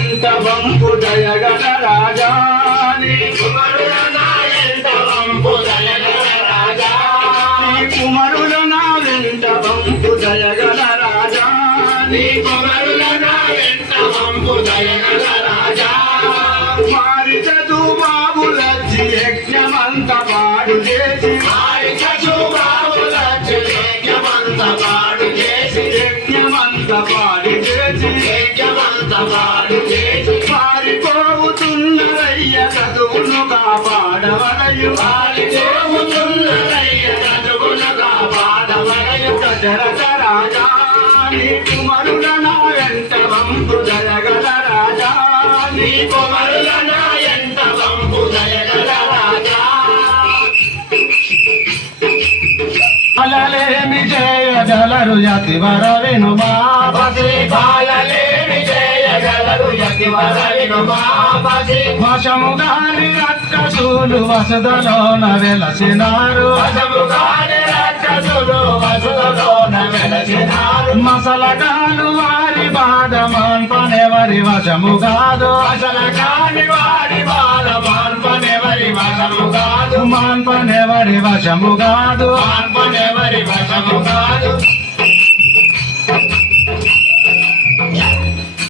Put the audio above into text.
ఎంత వంపు దయగల రాజా నీ కుమరుల నా ఎంత వంపు దయగల రాజా నీ కుమరుల నా ఎంత వంపు దయగల రాజా నీ కుమరుల నా ఎంత వంపు దయగల రాజా మారి చదువు బాబులచ్చి యజ్ఞమంత పాడు చేసి మారి చదువు బాబులచ్చి యజ్ఞమంత పాడు చేసి యజ్ఞమంత పాడు చేసి యజ్ఞమంత పాడు చేసి పారిపోతున్నరయ్య చదువును కాపాడవలయు పారిపోతున్నరయ్య చదువును కాపాడవలయు దశరథ రాజా నీ కుమరుల నా ఎంత వంపు దయగల రాజా నీ కుమరుల నా ఎంత వంపు దయగల రాజా బాలలేమి చేయగలరు యతివర వినుమా బాలలేమి చేయగలరు యతివర వినుమా వశముగాని రక్కసులు వసదలోన వెలసినారు వశముగాని రక్కసులు వసదలోన వెలసినారు మసలగాలు వారి బాధ మాన్పనెవరి వశము కాదు మసలగాని వారి బాధ మాన్పనెవరి వశము కాదు మాన్పనెవరి వశము కాదు మాన్పనెవరి వశము కాదు